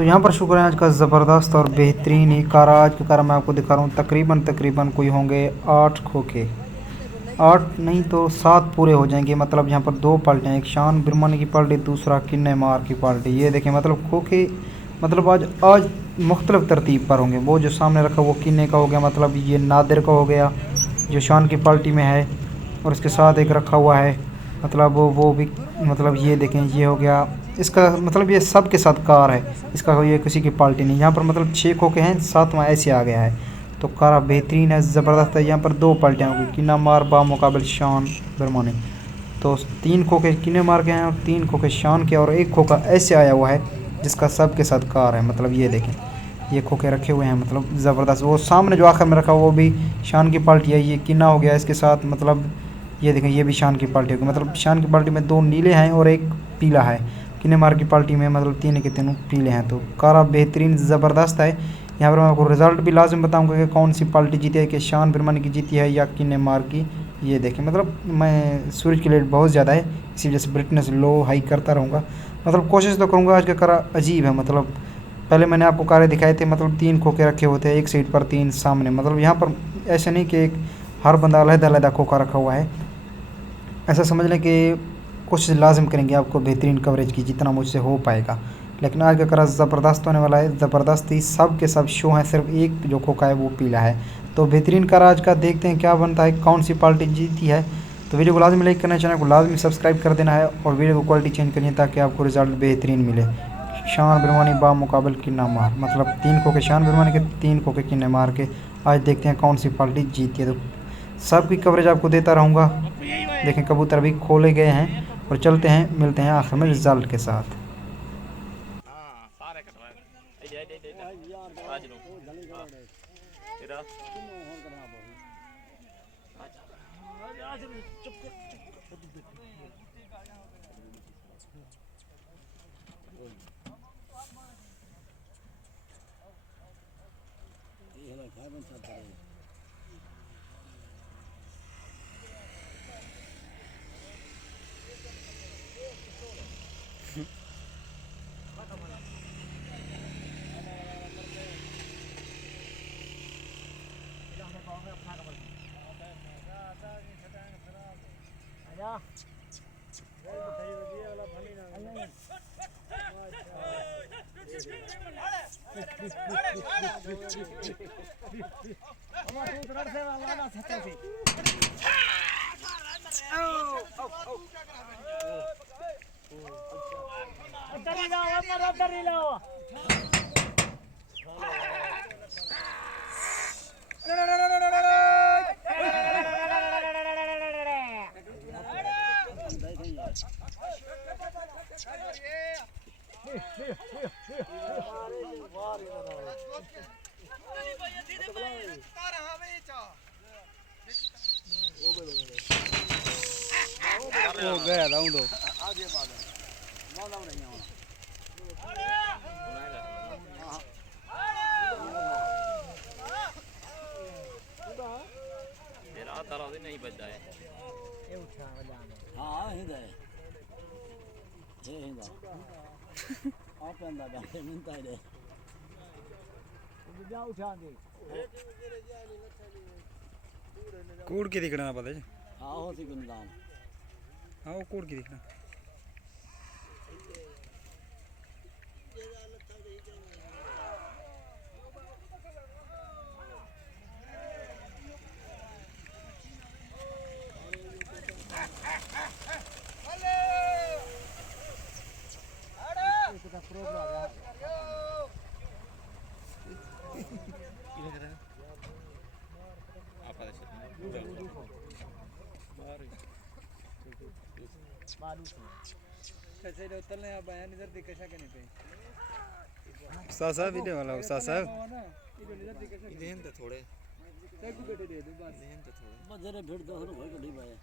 तो यहाँ पर शुक्र है आज का ज़बरदस्त और बेहतरीन ही कारा। आज का कारा मैं आपको दिखा रहा हूँ। तकरीबन कोई होंगे 8 खोखे, 8 नहीं तो 7 पूरे हो जाएंगे। मतलब यहाँ पर 2 पार्टियाँ, एक शान बिरमानी की पार्टी, दूसरा किन्ने मार की पार्टी। ये देखें मतलब खोखे, मतलब आज आज मुख्तलिफ तरतीब पर होंगे। वो जो सामने रखा वो किन्ने का हो गया, मतलब ये नादिर का हो गया जो शान की पार्टी में है। और इसके साथ एक रखा हुआ है, मतलब वो भी, मतलब ये देखें ये हो गया इसका, मतलब ये सब के साथ कार है इसका, ये किसी की पार्टी नहीं। यहाँ पर मतलब 6 खोखे हैं, 7वां ऐसे आ गया है। तो कारा बेहतरीन है, ज़बरदस्त है। यहाँ पर 2 पलटियाँ होंगी, किन्ना मार बा मुकाबल शान बिरमानी। तो 3 खोखे किन्ने मार के हैं और 3 खोखे शान के, और एक खोखा ऐसे आया हुआ है जिसका सब के साथ कार है। मतलब ये देखें ये खोखे रखे हुए हैं, मतलब ज़बरदस्त। वो सामने जो आखिर में रखा वो भी शान की पार्टी है। ये किन्ना हो गया इसके साथ, मतलब ये देखें ये भी शान की पार्टी होगी। मतलब शान की पार्टी में 2 नीले हैं और एक पीला है। किन्ने मार की पार्टी में मतलब 3 के 3 पीले हैं। तो कारा बेहतरीन ज़बरदस्त है। यहाँ पर मैं आपको रिज़ल्ट भी लाजिम बताऊंगा कि कौन सी पार्टी जीती है, कि शान बिरमानी की जीती है या किन्ने मार की। ये देखें मतलब मैं सूरज की लाइट बहुत ज़्यादा है, इसी वजह से ब्राइटनेस लो हाई करता रहूँगा। मतलब कोशिश तो करूँगा। आज का कारा अजीब है। मतलब पहले मैंने आपको कारे दिखाए थे, मतलब 3 खोखे रखे होते हैं एक साइड पर 3 सामने। मतलब यहाँ पर ऐसे नहीं कि एक हर बंदा अलग-अलग खोखा रखा हुआ है। ऐसा समझ लें कि कोशिश लाज़िम करेंगे आपको बेहतरीन कवरेज की, जितना मुझसे हो पाएगा। लेकिन आज का करा ज़बरदस्त होने वाला है, ज़बरदस्त ही सब के सब शो हैं। सिर्फ एक जो खोखा है वो पीला है। तो बेहतरीन करा आज का, देखते हैं क्या बनता है, कौन सी पार्टी जीती है। तो वीडियो को लाजमी लाइक करना, चैनल को लाजमी सब्सक्राइब कर देना है और वीडियो को क्वालिटी चेंज करनी है ताकि आपको रिजल्ट बेहतरीन मिले। शान बिरमानी बा मुकाबल किन्ना मार, मतलब 3 खोखे शान बिरमानी के, 3 खोखे किन्ने मार के। आज देखते हैं कौन सी पार्टी जीती है। तो सबकी कवरेज आपको देता रहूँगा। देखें कबूतर भी खोले गए हैं और चलते हैं, मिलते हैं आखिर में रिजल्ट के साथ। हो गया था तो नहीं बचता है। हाँ हिंदा है, ये हिंदा आप अंदा बैठे मिलता है जा उठा दे कूड़ के दिखना पता है। हाँ हो सी गुंदान हाँ वो कूड़ के दिखना। सासा वीडियो वाला हो सासा इधर तो थोड़े जरा भेड़ दो भाई को नहीं पाया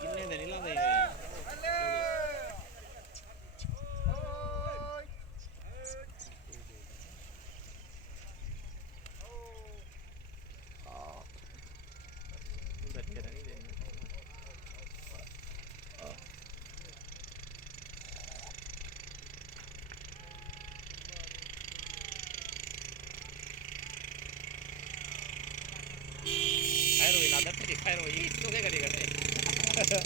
किन्ने दिन नहीं लाते नादर तो दिखाई रही तो क्या करेगा ये जैसे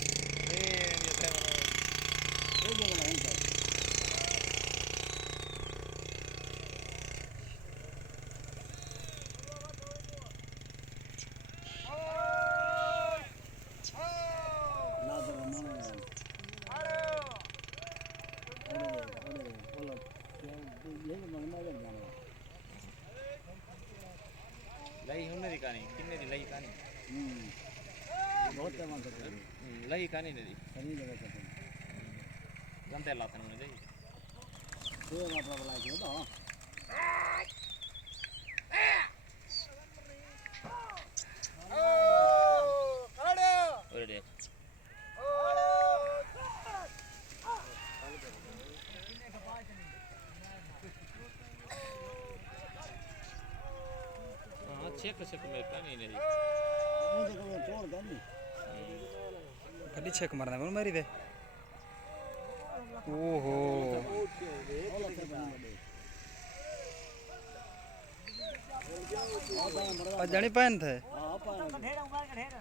ये जगह नहीं है नादर मानो बोलो ये मंगना जाना लई होने दी कहानी किन्ने दी लई कहानी बहुत टाइम से लई कहानी दी सही जगह से गंदे लातन में जाई तो बाबा बुला के तो और देख हाँ चेक में कहानी नहीं दी ये जगह छोड़ दे नहीं कड़ी छक मारना है मेरी दे ओहो जानी पान थे हां पान ढेरा उबार का ढेरा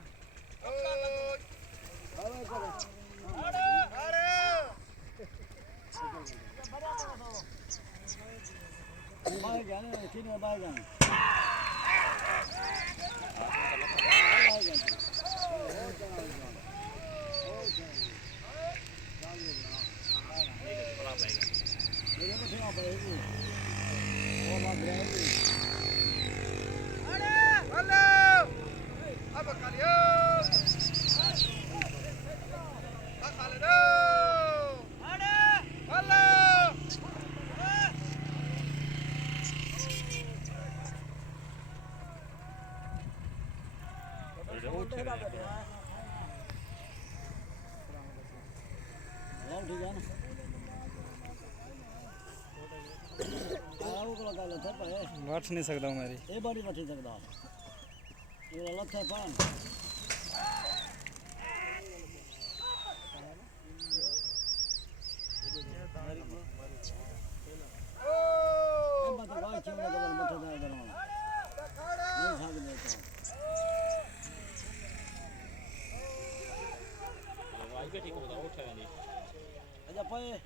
बाय जाने किने बाय जाने बैठ नहीं सकता हूँ मेरी ये बड़ी बैठी सकता ये लत है पान बात गाय क्यों ना कबर बैठा था इधर नहीं भाग देता भाई बेटी को बताओ उठा नहीं अच्छा पाए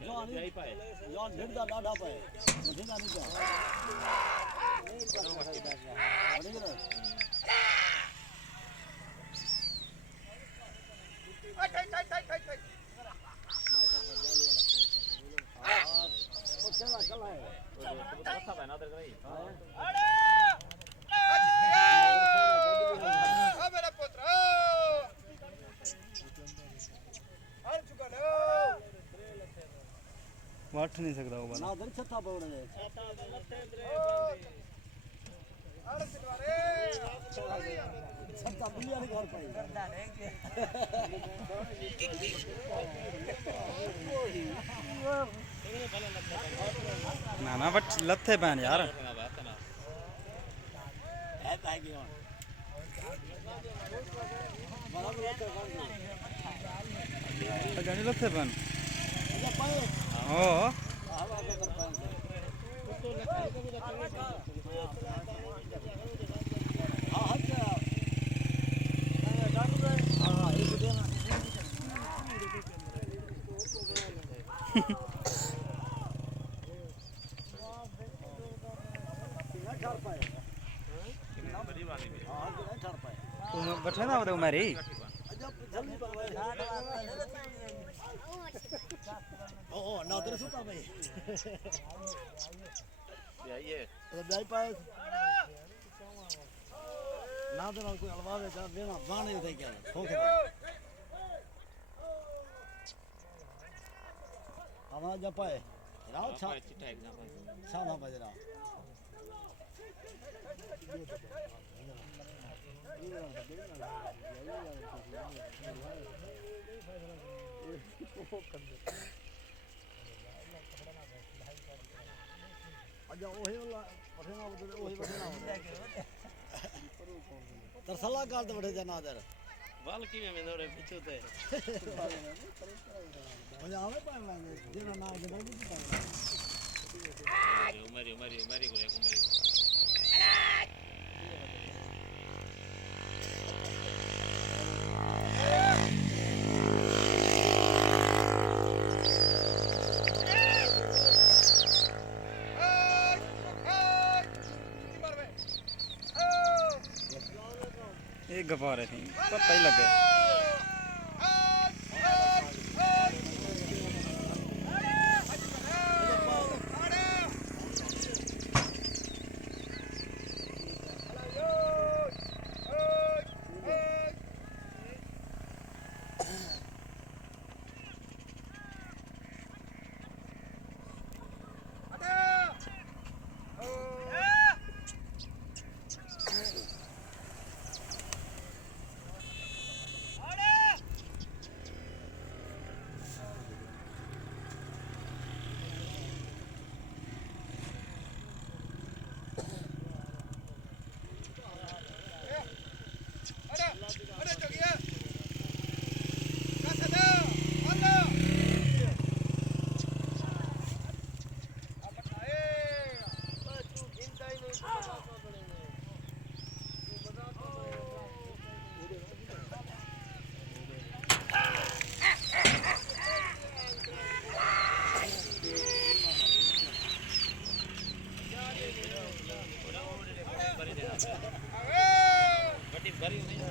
जान नहीं पाए जान ढेर दा डाढ़ा पाए मुझे ना नहीं क्या चला चला है अच्छा बना दे भाई मेरा पुत्र हर चुका लो बैठ नहीं सकता वो ना दर छत्ता पकड़ ले हर सिलवारे छत्ता बुलिया के घर पाई ना ना बट लत्थे पहन यार है ताई की और जानी लत्थे पहन अच्छा पाए ओ हवा के कर पाए हां अच्छा हां एक देना ठहर पाए बड़ी वाली में हां नहीं ठहर पाए तुम बैठे ना वो मेरी जल्दी ओ नादर सुता भाई ये तो जाई पाए नादर कोई अलवावे जा देना बाणे थे क्या ठोके आवाज जा पाए राव छा चिट्टा एक ना छा बजरा अच्छा वही वाला पठना बदले वही पठना तरसला काल तो बैठे जाना दर बाल की में थोड़े पीछे थे मुझे आवे पाए मैंने देना ना जबर भी पाए उमरी को एक उमरी गवा रहे थे पता ही लगे अरे जगिया कैसे दे अल्लाह अब बताए तू गिनता ही नहीं बताता पड़ेगा तू बताता गड्डी भरी हुई है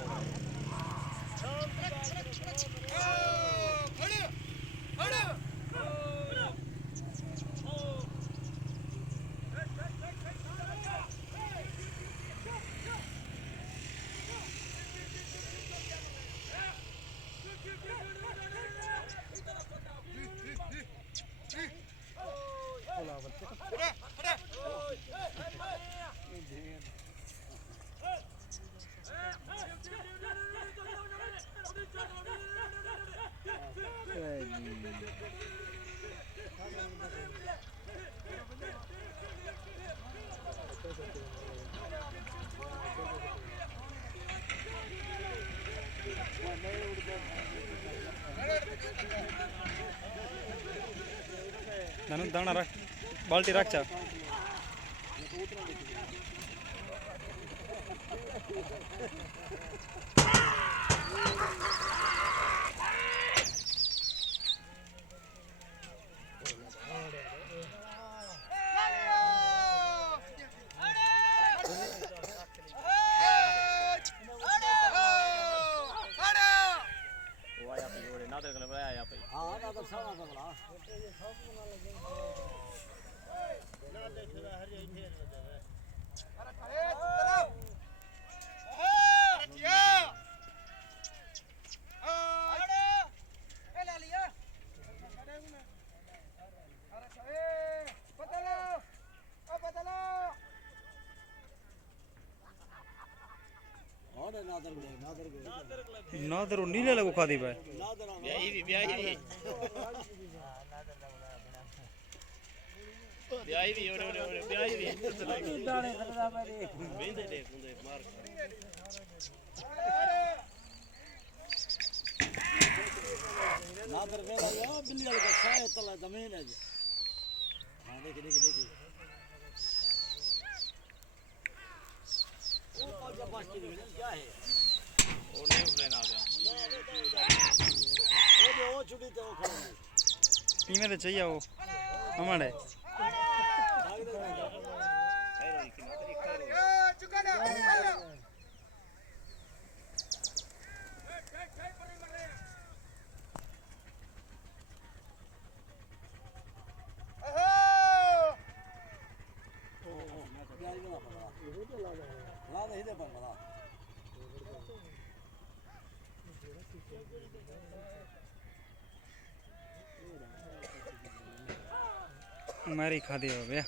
ನಾನು ದಾಣ ರख बाल्टी रख चा नादर नीले लगो खादी भाई ब्याही भी ओरे ब्याही भी दाने करदा मेरे वेंदे देख उंदे मार नादर के या बिल्ली वाले का साए तला जमीन है हां देख ओ जब बात की क्या है ओ नहीं फ्रेंड आ गया वो छुट्टी तो खड़ा इमे तो चाहिए वो हमारे चुका ना मारी खादी हो गया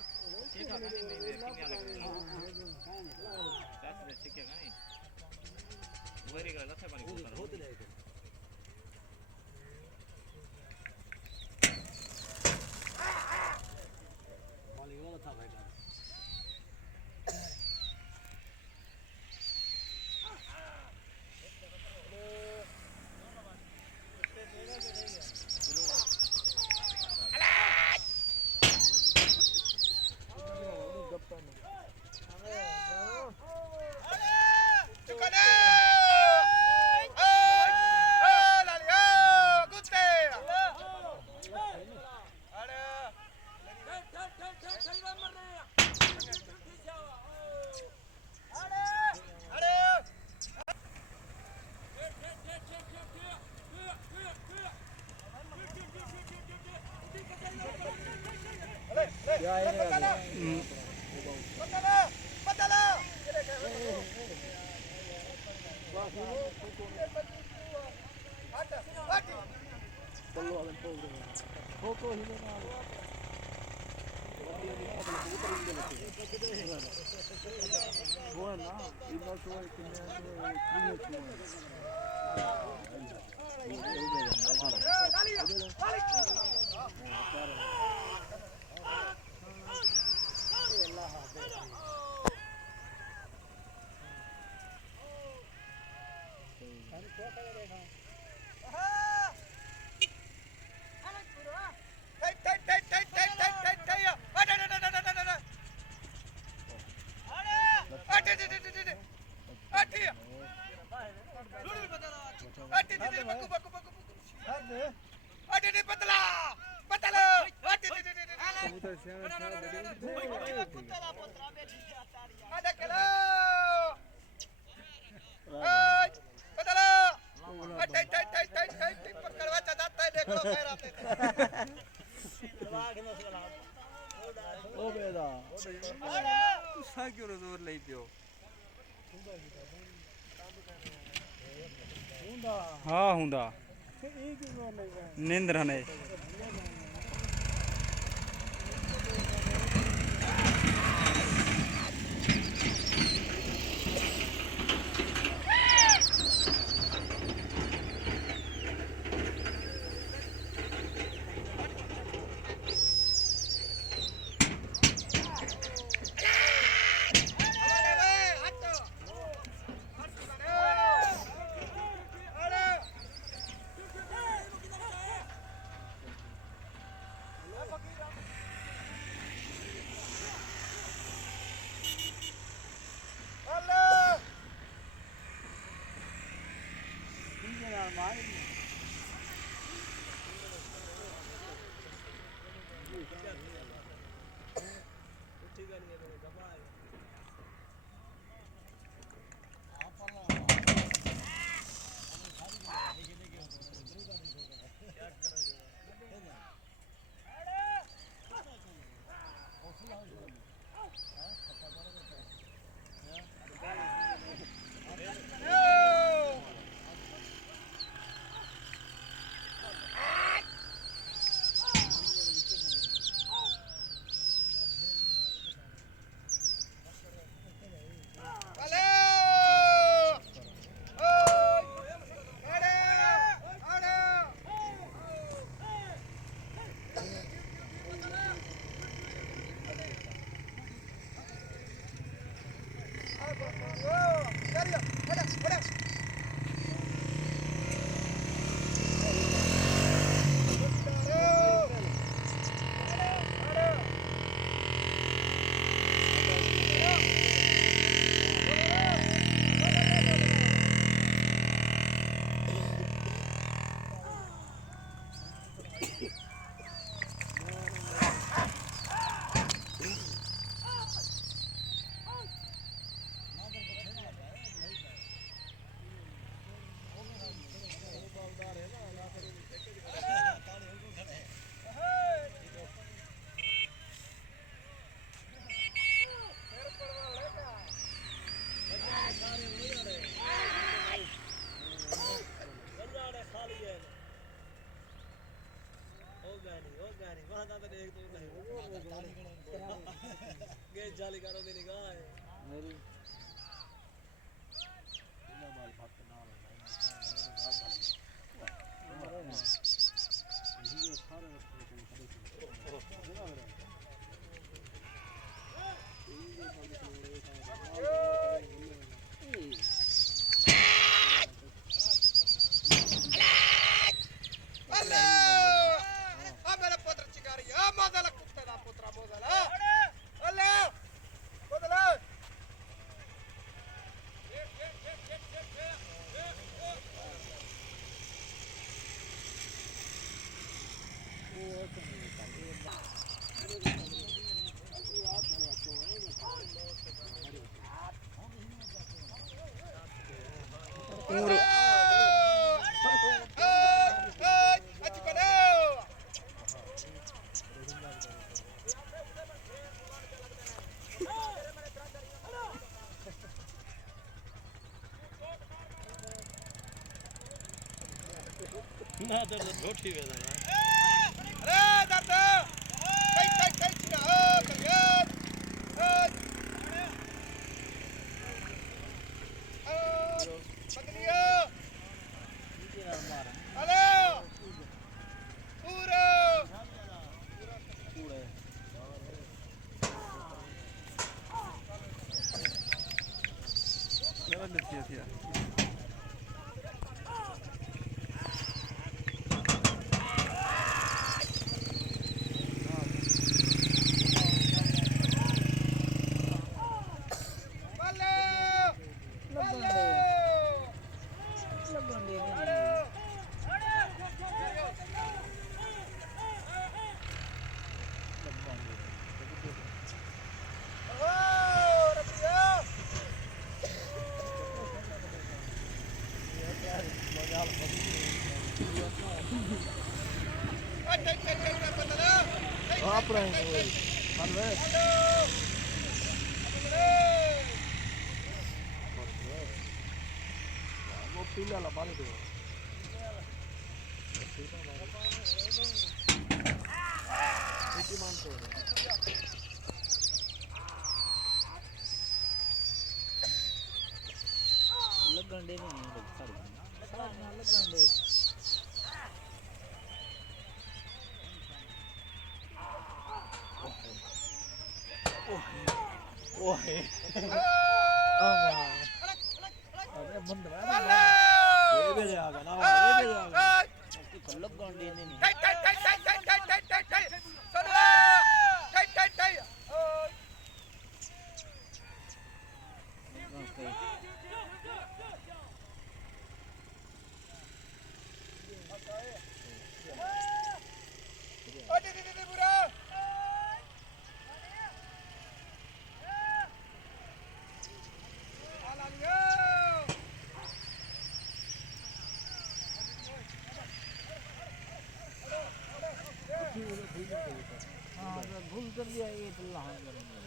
चुका ना ਹਾਂ ਹੁੰਦਾ ਨਿੰਦਰ ਨੇ ना तो झूठी वेदा अरे दादा कई चिरा करियर बदलिया हेलो पूरा कूड़े मेरा लिखिए थिया लगन दे नहीं सारे लगन दे ओए अरे बंद ये भी जाएगा ना ये भी जाएगा लगन दे नहीं हाँ भूल कर लिया ये तो लहान करेंगे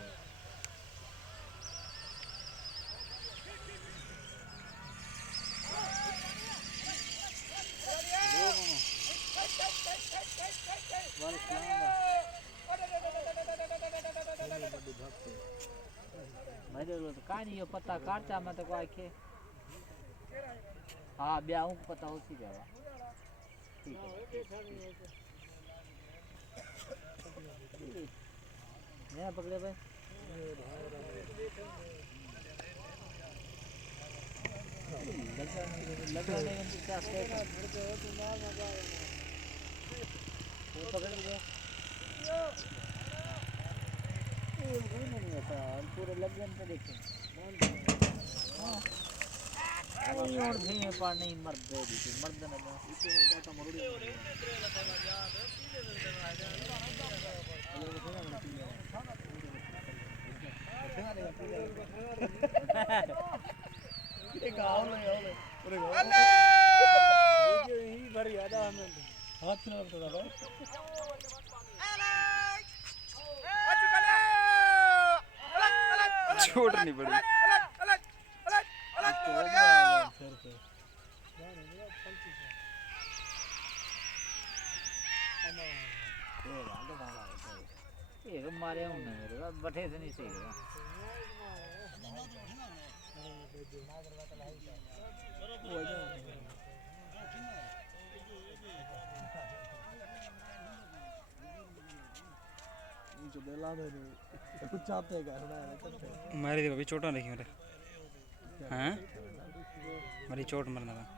मैं तो कहाँ नहीं ये पता काटता मैं तो कोई के हाँ ब्याह को पता हो सी जावा ठीक है यहाँ पकड़े भाई लगने में क्या स्टेट वो पकड़ लिया नहीं होता पूरे लगन पे देखें और भी पार नहीं मर्द मर्द ना इसी में जाता मरुड़ी एक आओ ले पूरे ही भर याद आ हमें हाथ में थोड़ा भाई छोड़ नहीं पड़ी ये मारे होने मेरे बठे से नहीं सही मारी थी भाभी चोटा देखी मेरे हाँ मेरी चोट मरना था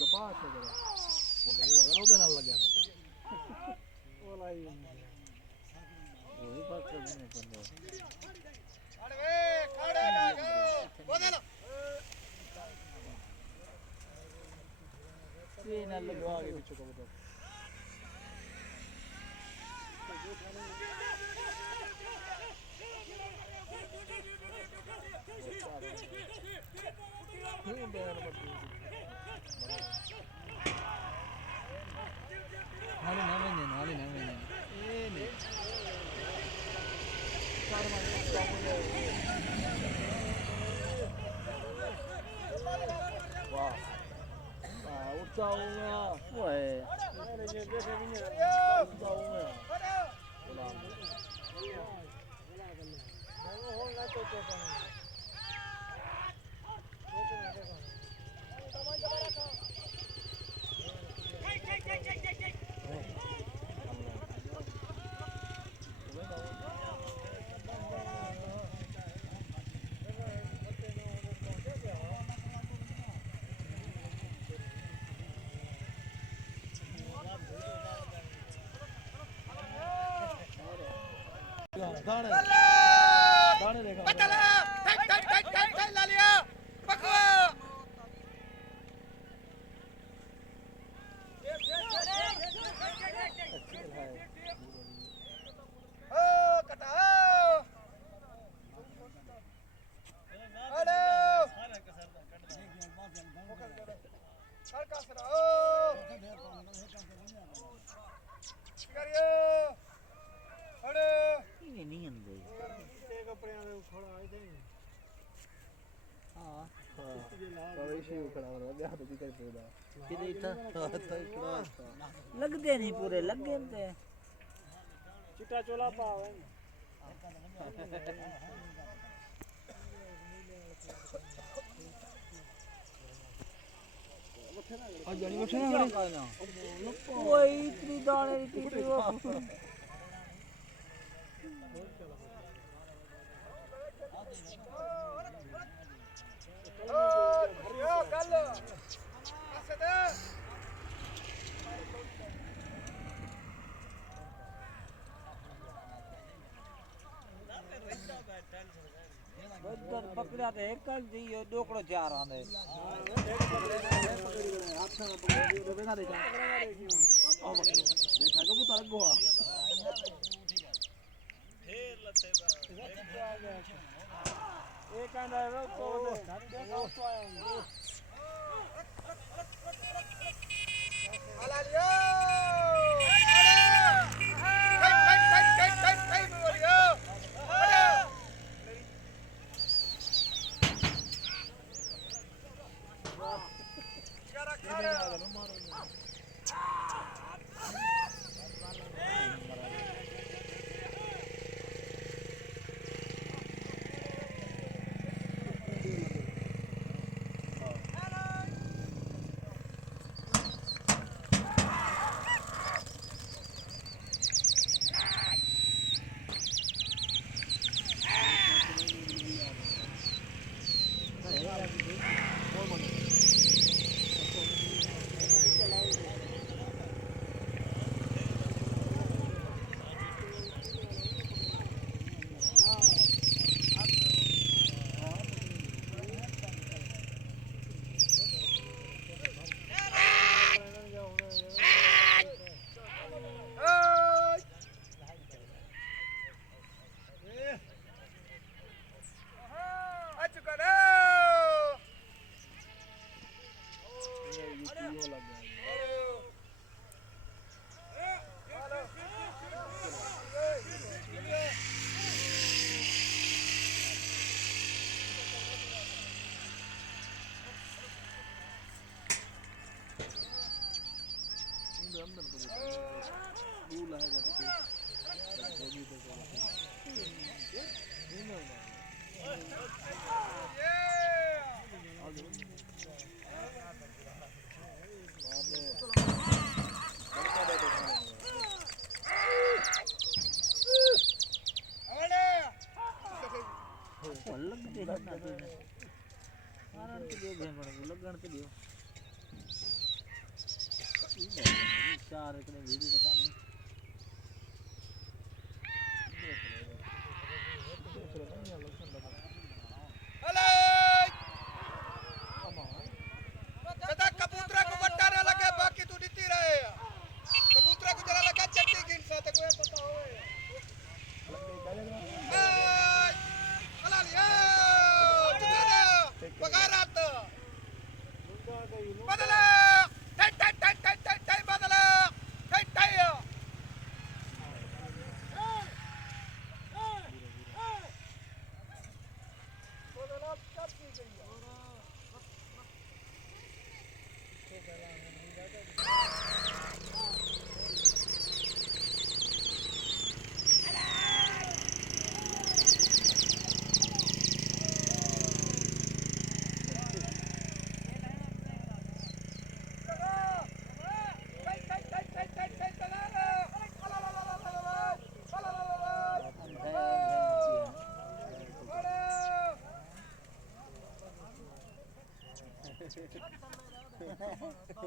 गपास है जरा वो बना लग गया वो लाई वही बात करने में बंद खड़े ना गो बोले ना ये ना लगवा के पीछे को बताओ नाली नवें ये नहीं चार मारे वाह उठता हूँगा वो है ये देखे भी नहीं उठता हूँगा दाने दाने देखा पतला टाइट ला लिया पकवा ओ कटा अरे सर का सर ओ करियो अरे ये नहीं अंदर ਇਹ ਕੱਪੜਿਆਂ ਦੇ ਥੋੜਾ ਆਏ ਤੇ हाँ बड़ा इशू खड़ा हो रहा है ब्याह तो भी कर देगा किधर इतना इतना लगते नहीं पूरे लग गए थे ਚਿੱਟਾ ਚੋਲਾ ਪਾਵੇ आज जानी बैठे ना कोई इतनी दाने इतनी वो करियो गल कैसे दे बदर पकड़ा थे एक कर दी ये डोकड़ो चार आंदे हाथ से पकड़ दे ना दे ओ देखा को पुता गोवा ढेर लते ਇਹ ਕਹਿੰਦਾ ਹੈ ਕੋਲ ਘੰਟੇ ਕਾਸ ਤੋਂ ਆਇਆ ਹੂੰ आला लियो टाइट बोलियो अरे जरा खड़े कारण के दियो भेंगण को लगन के दियो चार एकने भी पता नहीं अले सदा कबूतरा को बट्टा ना लगे बाकी तू नीति रहे कबूतरा को जरा लगा चट्टी गिन सा ते कोई पता होए हला लिया चुकारा पगारात बदला tight tight tight tight tight tight बदला टाइट टाइट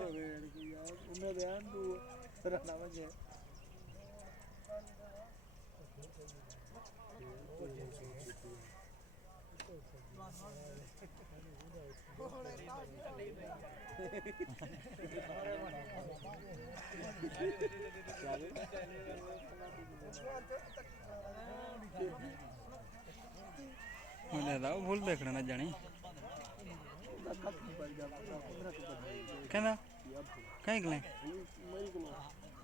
उन्हें ध्यान दो रना मजे मुझे दाव भूल देखना ना जानी कहना कहीं गले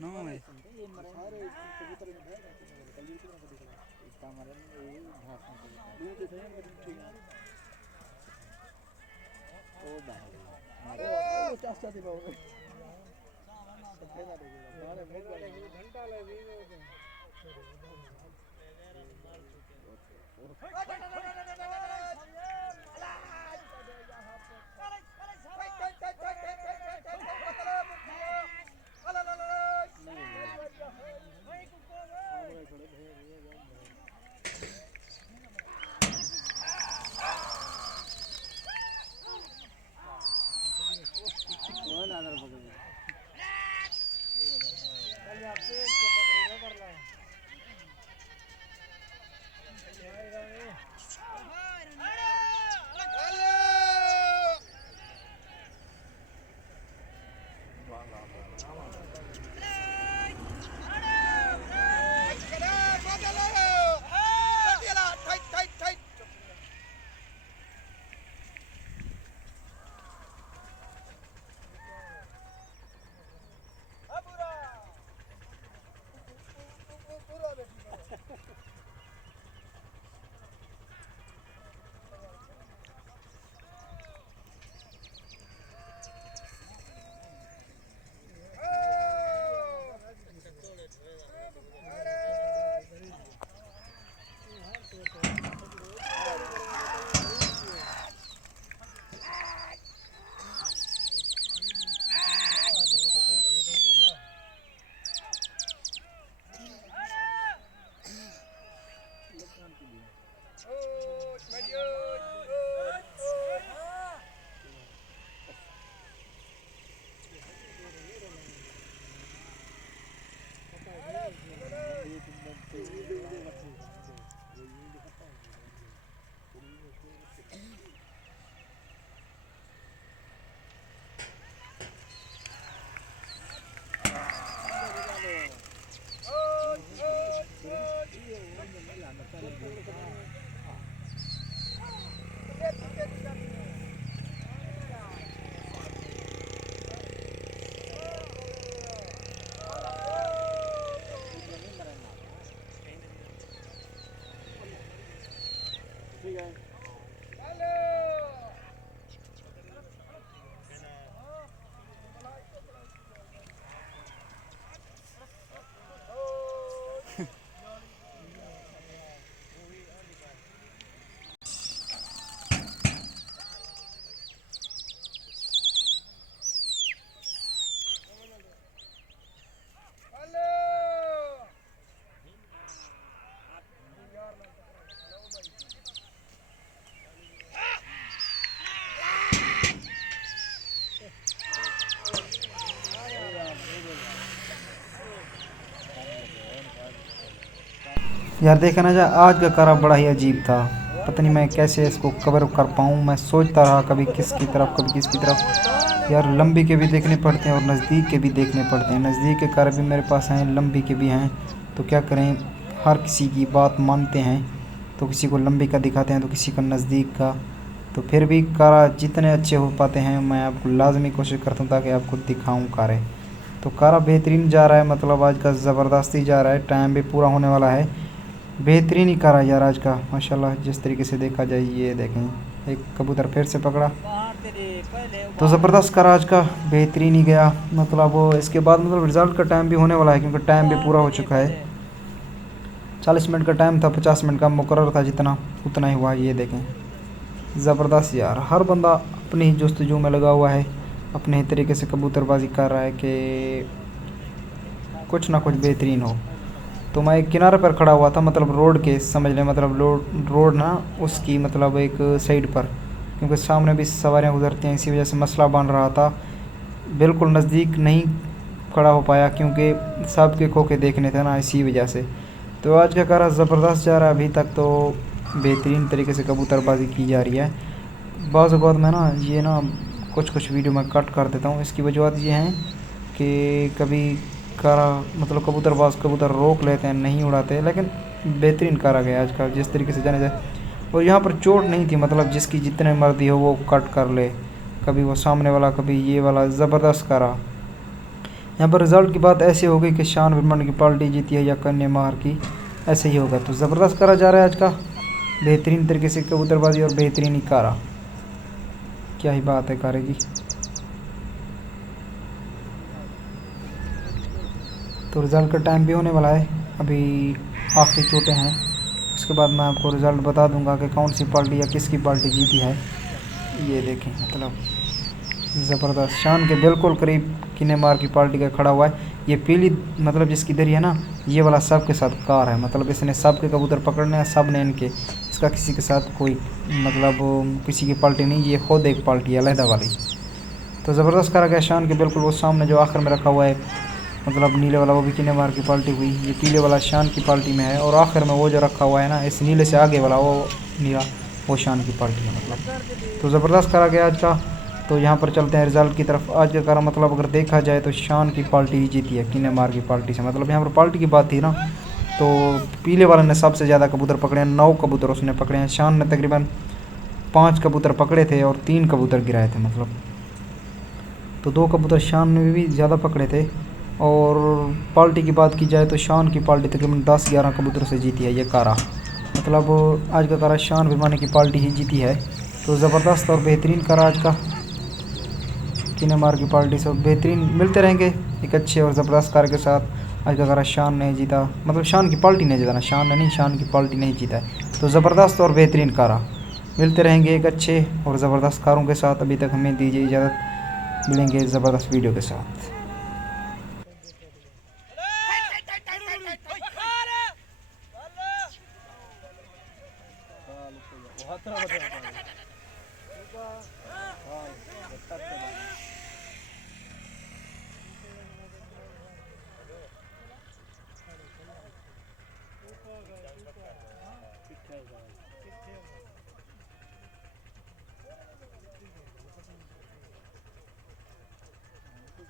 नो मैं यार देखा ना जा, आज का कारा बड़ा ही अजीब था। पता नहीं मैं कैसे इसको कवर कर पाऊँ। मैं सोचता रहा कभी किसकी तरफ कभी किसकी तरफ। यार लंबी के भी देखने पड़ते हैं और नज़दीक के भी देखने पड़ते हैं। नज़दीक के कार भी मेरे पास हैं, लंबी के भी हैं। तो क्या करें, हर किसी की बात मानते हैं। तो किसी को लंबी का दिखाते हैं तो किसी को नज़दीक का। तो फिर भी कारा जितने अच्छे हो पाते हैं मैं आपको लाजमी कोशिश करता हूँ ताकि आपको दिखाऊँ कारें। तो कारा बेहतरीन जा रहा है, मतलब आज का ज़बरदस्ती जा रहा है। टाइम भी पूरा होने वाला है। बेहतरीन ही कारा यार आज का, माशाल्लाह। जिस तरीके से देखा जाए, ये देखें एक कबूतर फिर से पकड़ा। तो ज़बरदस्त कारा आज का, बेहतरीन ही गया। मतलब वो इसके बाद मतलब रिज़ल्ट का टाइम भी होने वाला है, क्योंकि टाइम भी पूरा हो चुका है। 40 मिनट का टाइम था, 50 मिनट का मुकर्रर था, जितना उतना ही हुआ। ये देखें ज़बरदस्त यार। हर बंदा अपनी ही जस्तजू में लगा हुआ है, अपने ही तरीके से कबूतरबाजी कर रहा है कि कुछ ना कुछ बेहतरीन हो। तो मैं एक किनारे पर खड़ा हुआ था, मतलब रोड के समझ लें, मतलब रोड ना उसकी मतलब एक साइड पर, क्योंकि सामने भी सवारियां गुजरती हैं, इसी वजह से मसला बन रहा था। बिल्कुल नज़दीक नहीं खड़ा हो पाया क्योंकि सबके खोखे देखने थे ना, इसी वजह से। तो आज का कारा ज़बरदस्त जा रहा है। अभी तक तो बेहतरीन तरीके से कबूतरबाजी की जा रही है। बाज़ औक़ात में ना ये ना कुछ वीडियो में कट कर देता हूँ। इसकी वजूहत ये हैं कि कभी कारा मतलब कबूतरबाज कबूतर रोक लेते हैं, नहीं उड़ाते। लेकिन बेहतरीन कारा गया आज का, जिस तरीके से जाने जाए। और यहाँ पर चोट नहीं थी, मतलब जिसकी जितने मर्जी हो वो कट कर ले, कभी वो सामने वाला कभी ये वाला। ज़बरदस्त कारा। यहाँ पर रिज़ल्ट की बात ऐसी हो गई कि शान ब्रह्मंड की पार्टी जीती है या कन्या मार की, ऐसे ही होगा। तो ज़बरदस्त करा जा रहा है आज का, बेहतरीन तरीके से कबूतरबाजी और बेहतरीन ही कारा। क्या ही बात है कारे की। तो रिज़ल्ट का टाइम भी होने वाला है, अभी आखिरी चोटें हैं। उसके बाद मैं आपको रिज़ल्ट बता दूंगा कि कौन सी पार्टी या किसकी पार्टी जीती है। ये देखें मतलब ज़बरदस्त, शान के बिल्कुल करीब किने मार की पार्टी का खड़ा हुआ है। ये पीली मतलब जिसकी दरी है ना, ये वाला सब के साथ कार है, मतलब इसने सब के कबूतर पकड़ने हैं, सब ने इनके। इसका किसी के साथ कोई मतलब किसी की पार्टी नहीं, ये खुद एक पार्टी है अलहदा वाली। तो ज़बरदस्त करा गया शान के बिल्कुल वो सामने जो आखिर में रखा हुआ है, मतलब नीले वाला, वो भी किने मार की पार्टी हुई। ये पीले वाला शान की पार्टी में है, और आखिर में वो जो रखा हुआ है ना, इस नीले से आगे वाला वो नीला, वो शान की पार्टी है मतलब। तो ज़बरदस्त करा गया आज का। तो यहाँ पर चलते हैं रिज़ल्ट की तरफ। आज का करा मतलब अगर देखा जाए तो शान की पार्टी ही जीती है किने मार की पार्टी से। मतलब यहाँ पर पार्टी की बात थी ना, तो पीले वाले ने सबसे ज़्यादा कबूतर पकड़े हैं, 9 कबूतर उसने पकड़े हैं। शान ने तकरीबन 5 कबूतर पकड़े थे और 3 कबूतर गिराए थे मतलब। तो 2 कबूतर शान ने भी ज़्यादा पकड़े थे। और पार्टी की बात की जाए तो शान की पार्टी तकरीबन 10-11 कबूतरों से जीती है ये कारा। मतलब आज का कारा शान भिमानी की पार्टी ही जीती है। तो ज़बरदस्त और बेहतरीन कारा आज का किने मार की पार्टी से। बेहतरीन मिलते रहेंगे एक अच्छे और ज़बरदस्त कार के साथ। आज का कारा शान ने जीता, मतलब शान की पार्टी ने जीता ना, शान ने नहीं, शान की पार्टी नहीं जीता है। तो ज़बरदस्त और बेहतरीन कारा मिलते रहेंगे एक अच्छे और ज़बरदस्त कारों के साथ। अभी तक हमें दीजिए इजाज़त, मिलेंगे ज़बरदस्त वीडियो के साथ।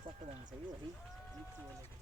पकड़ना चाहिए वही।